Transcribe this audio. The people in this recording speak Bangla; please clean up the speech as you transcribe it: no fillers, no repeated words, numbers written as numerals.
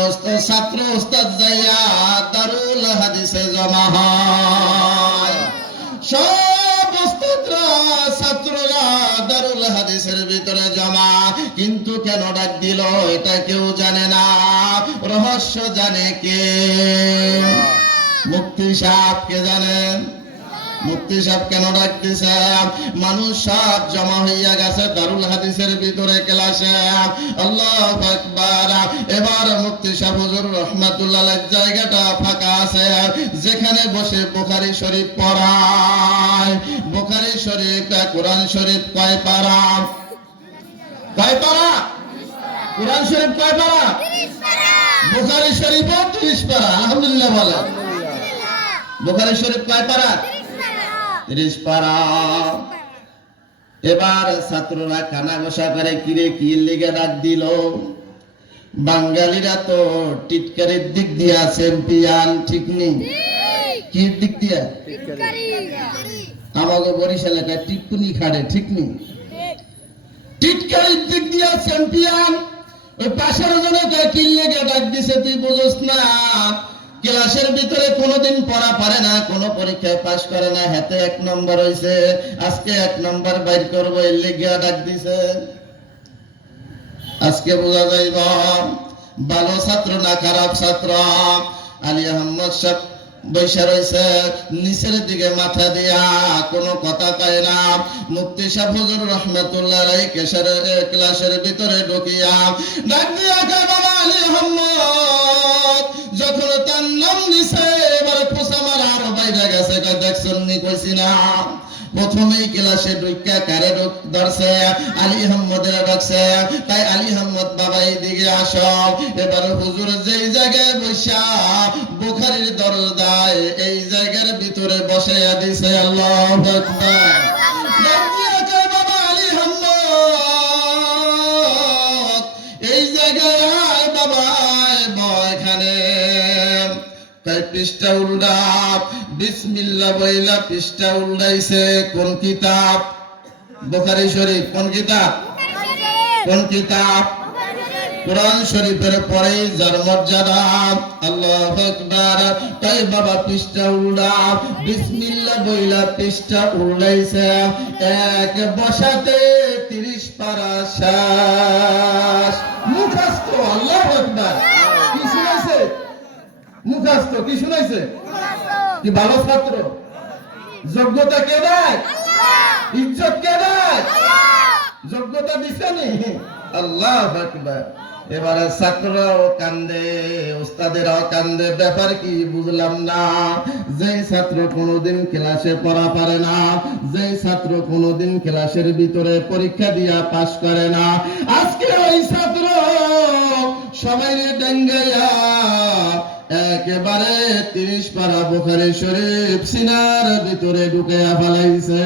সমস্ত ছাত্র উস্তাদ যাইয়া দারুল হাদিসে জমা হয়। সব উস্তাদরা ছাত্ররা দারুল হাদিসের ভিতরে জমা। কিন্তু কেন ডাক দিল এটা কেউ জানে না, রহস্য জানে কে? মুফতি সাহেব কে জানেন? মুফতি সাহেব কেন ডাকতেছে? মানুষ সব জমা হইয়া গেছে দারুল হাদিসের ভিতরে ক্লাসে। আল্লাহু আকবার। এবার মুফতি সাহেব হুজুর রহমাতুল্লাহ আলাইহি জায়গাটা ফাঁকা আছে, যেখানে বসে বুখারী শরীফ পড়ায়। বুখারী শরীফ কোরআন শরীফ কয় পারা? কয় পারা? কোরআন শরীফ কয় পারা? 30 পারা। বুখারী শরীফও 30 পারা। আলহামদুলিল্লাহ বলে। বুখারী শরীফ কয় পারা? 30 পারা। এবার ছাত্ররা কানা ঘোষা করে, কিরে কি লিগে ডাক দিল? বাঙালিরা তো টিটকারির দিক দিয়া চ্যাম্পিয়ন, ঠিক নেই? কি দিক দিয়া? আমাকে বরিশালে একটা টিটকুনি খাড়ে, ঠিক নেই? টিটকারির দিক দিয়া চ্যাম্পিয়ন। ওই পাশের জনে কি লিগে ডাক দিছে তুই বুঝোস না? ক্লাসের ভিতরে কোনোদিন পড়া পারে না, কোন পরীক্ষায় পাশ করে না, হাতে 1 নম্বর হইছে, আজকে 1 নম্বর বাইর করবো এর লিগা ডাক দিছে। আজকে বোঝা যাইব ভালো ছাত্র না খারাপ ছাত্র। আলী আহমদ সাহেব বৈশা রয়েছে নিচের দিকে মাথা দিয়া, কোনো কথা কয় না। মুফতি সাহেব হুজুর রাহমাতুল্লাহ আলাইহি ক্লাসের ভিতরে ঢুকিয়া ডাক দিয়া কয়, বাবা আলী আহমদ। যখন তার নাম নিছে এবারে পোষা মারা আরো বাইরে গেছে, দেখছেন নি? কইছি না? প্রথমেই ক্লাসে ঢুকিয়া কারে ধরছে? আলী আহমদের ডাকছে। তাই আলী আহমদ বাবা এই দিকে আসো। এবার হুজুর যেই জায়গায় বসা বুখারীর দরজায় এই জায়গার ভিতরে বসাইয়া দিছে। আল্লাহু আকবার। বাবা আলী আহমদ এই জায়গায় বাবা এখানে পৃষ্ঠা উল্টা, বিসমিল্লাহ বইলা পৃষ্ঠা উল্টাইছে। কোন কিতাব? বুখারী শরীফ। কোন কিতাব? কোন কিতাব? কোরআন শরীফের পরে যার মর্যাদা। আল্লাহু আকবার। তাই বাবা পৃষ্ঠা উল্টা, বিসমিল্লাহ বইলা পৃষ্ঠা উল্টাইছে। এক বসাতে 30 পারা শেষ। মুখস্থ। আল্লাহু আকবার। কি শুনাইছে? মুখস্থ। কি শুনাইছে? কি ভালো ছাত্র? যোগ্যতা কে দেয়? ইজ্জত কে দেয়? যোগ্যতা দিছে নি? আল্লাহু আকবার। এবারে ছাত্ররাও কান্দে, উস্তাদেরাও কান্দে। ব্যাপার কি বুঝলাম না। যে ছাত্র কোনোদিন ক্লাসে পড়া পারে না, যে ছাত্র কোনোদিন ক্লাসের ভিতরে পরীক্ষা দিয়া পাস করে না, আজকে ওই ছাত্র সবাই ডেঙ্গাইয়া একেবারে 30 পারা বুখারী শরীফ সিনার ভিতরে ঢুকাইয়া ফেলাইছে।